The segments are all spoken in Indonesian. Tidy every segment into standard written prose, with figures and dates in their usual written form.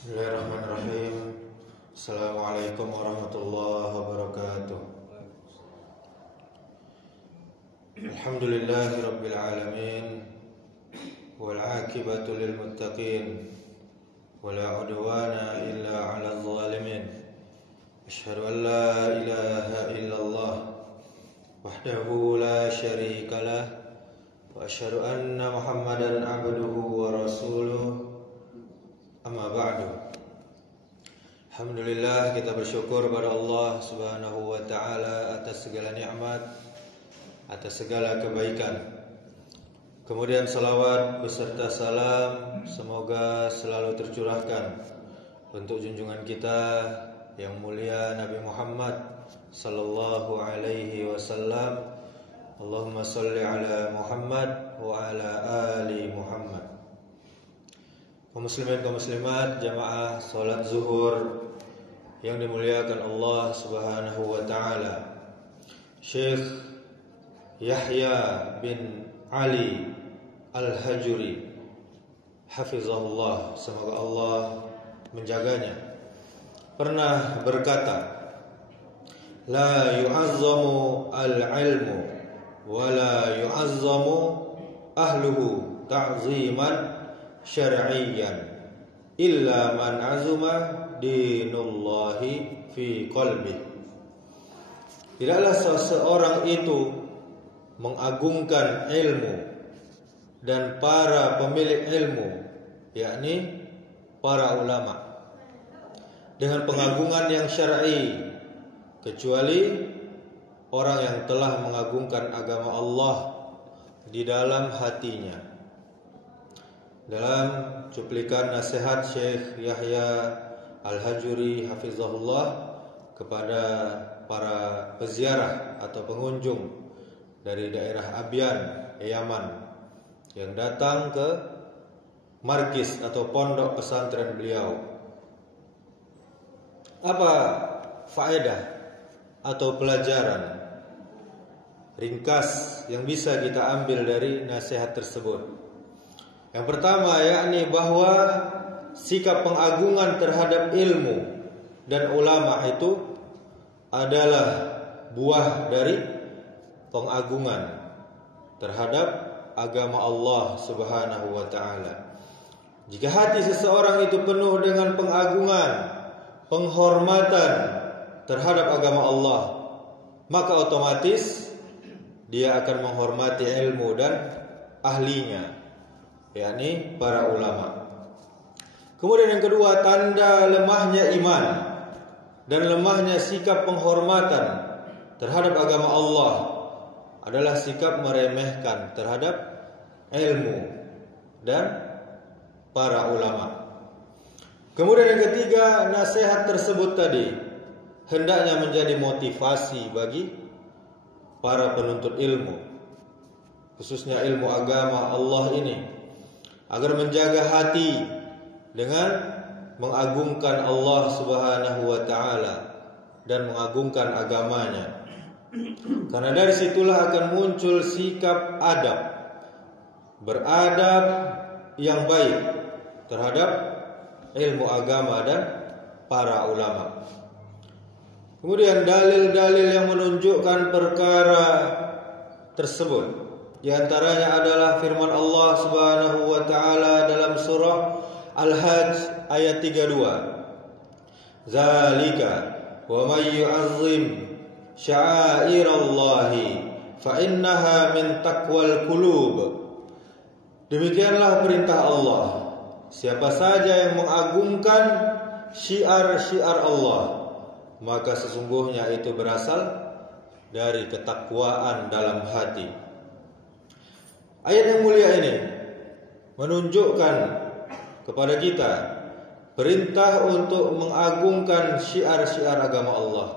Bismillahirrahmanirrahim. Assalamualaikum warahmatullahi wabarakatuh. Alhamdulillahi rabbil alamin, wal aqibatu lil muttaqin, wala udwana illa 'alal zalimin. Asyhadu an la ilaha illallah wahdahu la syarika lah, wa asyhadu anna Muhammadan 'abduhu wa rasuluh. Amma ba'du. Alhamdulillah, kita bersyukur kepada Allah Subhanahu wa taala atas segala nikmat, atas segala kebaikan. Kemudian salawat beserta salam semoga selalu tercurahkan untuk junjungan kita yang mulia Nabi Muhammad sallallahu alaihi wasallam. Allahumma shalli ala Muhammad wa ala ali Muhammad. Kaum muslimin, kaum muslimat, jamaah salat zuhur yang dimuliakan Allah Subhanahu wa taala. Syekh Yahya bin Ali Al-Hajuri hafizahullah, semoga Allah menjaganya, pernah berkata, la yu'azzamu al-ilmu wa la yu'azzamu ahluhu ta'ziman syar'iyyan illa man azuma dinullahi fi qalbi. Tidaklah seseorang itu mengagungkan ilmu dan para pemilik ilmu, yakni para ulama, dengan pengagungan yang syar'i, kecuali orang yang telah mengagungkan agama Allah di dalam hatinya. Dalam cuplikan nasihat Syekh Yahya Al-Hajuri hafizahullah kepada para peziarah atau pengunjung dari daerah Abyan, Yaman, yang datang ke markis atau pondok pesantren beliau. Apa faedah atau pelajaran ringkas yang bisa kita ambil dari nasihat tersebut? Yang pertama, yakni bahwa sikap pengagungan terhadap ilmu dan ulama itu adalah buah dari pengagungan terhadap agama Allah Subhanahu wa taala. Jika hati seseorang itu penuh dengan pengagungan, penghormatan terhadap agama Allah, maka otomatis dia akan menghormati ilmu dan ahlinya, yakni para ulama. Kemudian yang kedua, tanda lemahnya iman dan lemahnya sikap penghormatan terhadap agama Allah adalah sikap meremehkan terhadap ilmu dan para ulama. Kemudian yang ketiga, nasihat tersebut tadi hendaknya menjadi motivasi bagi para penuntut ilmu, khususnya ilmu agama Allah ini, agar menjaga hati dengan mengagungkan Allah Subhanahu wa taala dan mengagungkan agamanya. Karena dari situlah akan muncul sikap adab, beradab yang baik terhadap ilmu agama dan para ulama. Kemudian dalil-dalil yang menunjukkan perkara tersebut, di antaranya adalah firman Allah Subhanahu wa taala dalam surah Al-Hajj ayat 32. Zalika wa may yu'azzim sya'airallahi fa innaha min taqwal qulub. Demikianlah perintah Allah. Siapa saja yang mengagungkan syiar-syiar Allah, maka sesungguhnya itu berasal dari ketakwaan dalam hati. Ayat yang mulia ini menunjukkan kepada kita perintah untuk mengagungkan syiar-syiar agama Allah.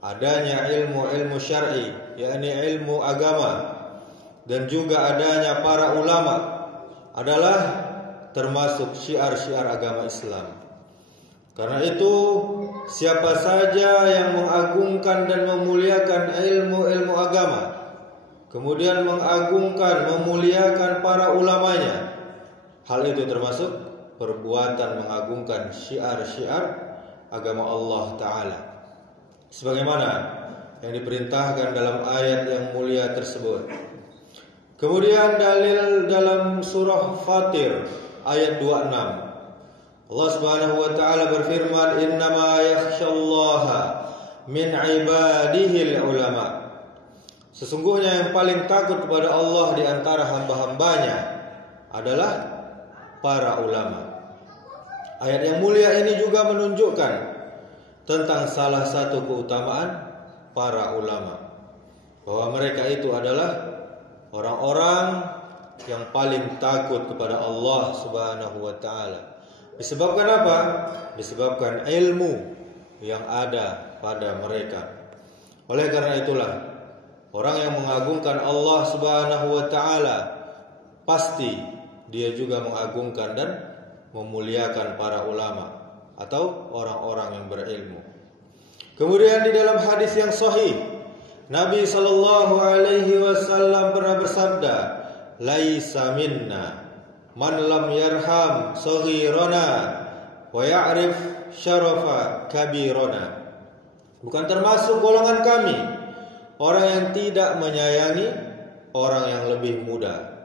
Adanya ilmu-ilmu syar'i, yakni ilmu agama, dan juga adanya para ulama adalah termasuk syiar-syiar agama Islam. Karena itu, siapa saja yang mengagungkan dan memuliakan ilmu-ilmu agama, kemudian mengagungkan, memuliakan para ulamanya, hal itu termasuk perbuatan mengagungkan syiar-syiar agama Allah Ta'ala, sebagaimana yang diperintahkan dalam ayat yang mulia tersebut. Kemudian dalil dalam surah Fatir ayat 26, Allah Subhanahu wa Ta'ala berfirman, innama yakhsyallaha min ibadihil ulama. Sesungguhnya yang paling takut kepada Allah di antara hamba-hambanya adalah para ulama. Ayat yang mulia ini juga menunjukkan tentang salah satu keutamaan para ulama, bahwa mereka itu adalah orang-orang yang paling takut kepada Allah Subhanahu wa Ta'ala. Disebabkan apa? Disebabkan ilmu yang ada pada mereka. Oleh karena itulah, orang yang mengagungkan Allah Subhanahu wa Ta'ala pasti dia juga mengagungkan dan memuliakan para ulama atau orang-orang yang berilmu. Kemudian di dalam hadis yang sahih, Nabi sallallahu alaihi wasallam pernah bersabda, "Laisa minna man lam yarham saghirana wa ya'rif syarafa kabirana." Bukan termasuk golongan kami orang yang tidak menyayangi orang yang lebih muda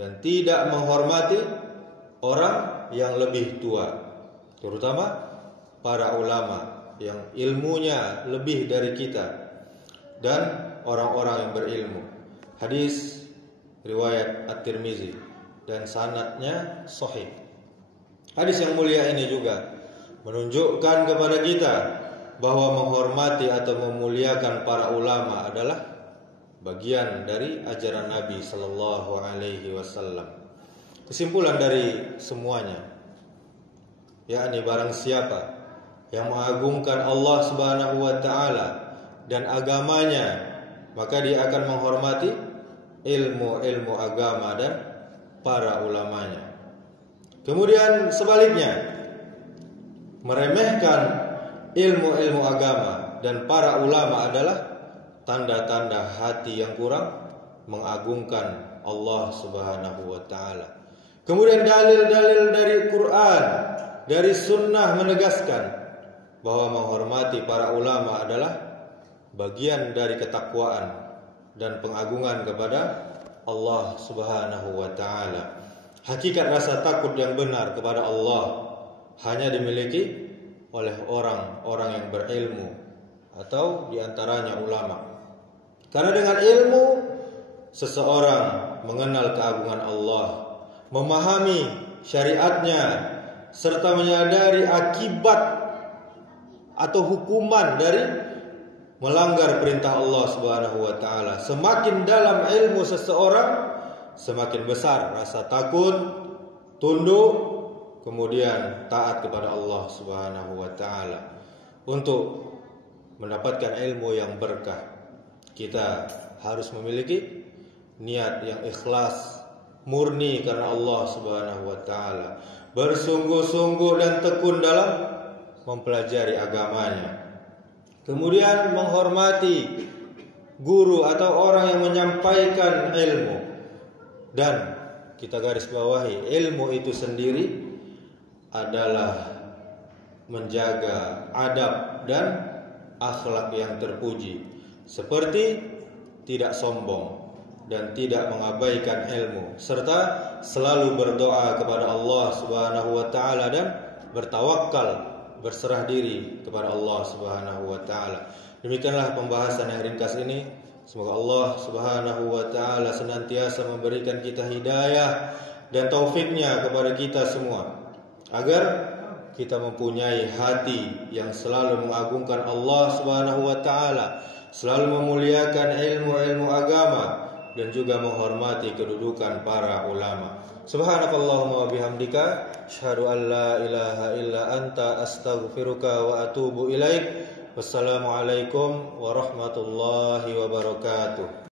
dan tidak menghormati orang yang lebih tua, terutama para ulama yang ilmunya lebih dari kita dan orang-orang yang berilmu. Hadis riwayat At-Tirmizi dan sanadnya sahih. Hadis yang mulia ini juga menunjukkan kepada kita bahwa menghormati atau memuliakan para ulama adalah bagian dari ajaran Nabi sallallahu alaihi wasallam. Kesimpulan dari semuanya, yakni barang siapa yang mengagungkan Allah Subhanahu wa Ta'ala dan agamanya, maka dia akan menghormati ilmu-ilmu agama dan para ulamanya. Kemudian sebaliknya, meremehkan ilmu-ilmu agama dan para ulama adalah tanda-tanda hati yang kurang mengagungkan Allah Subhanahu wa Ta'ala. Kemudian dalil-dalil dari Quran, dari sunnah menegaskan bahwa menghormati para ulama adalah bagian dari ketakwaan dan pengagungan kepada Allah Subhanahu wa Ta'ala. Hakikat rasa takut yang benar kepada Allah hanya dimiliki oleh orang-orang yang berilmu atau diantaranya ulama. Karena dengan ilmu seseorang mengenal keagungan Allah, memahami syariatnya, serta menyadari akibat atau hukuman dari melanggar perintah Allah Subhanahu wa Ta'ala. Semakin dalam ilmu seseorang, semakin besar rasa takut, tunduk, kemudian taat kepada Allah Subhanahu wa Ta'ala. Untuk mendapatkan ilmu yang berkah, kita harus memiliki niat yang ikhlas, murni karena Allah Subhanahu wa Ta'ala, bersungguh-sungguh dan tekun dalam mempelajari agamanya. Kemudian menghormati guru atau orang yang menyampaikan ilmu. Dan kita garis bawahi, ilmu itu sendiri adalah menjaga adab dan akhlak yang terpuji, seperti tidak sombong dan tidak mengabaikan ilmu, serta selalu berdoa kepada Allah Subhanahu wa Ta'ala dan bertawakal, berserah diri kepada Allah Subhanahu wa Ta'ala. Demikianlah pembahasan yang ringkas ini. Semoga Allah Subhanahu wa Ta'ala senantiasa memberikan kita hidayah dan taufiknya kepada kita semua, agar kita mempunyai hati yang selalu mengagungkan Allah Subhanahu wa Ta'ala, selalu memuliakan ilmu-ilmu agama, dan juga menghormati kedudukan para ulama. Subhanakallahumma wa bihamdika, asyhadu an la ilaha illa anta, astaghfiruka wa atubu ilaik. Wassalamualaikum warahmatullahi wabarakatuh.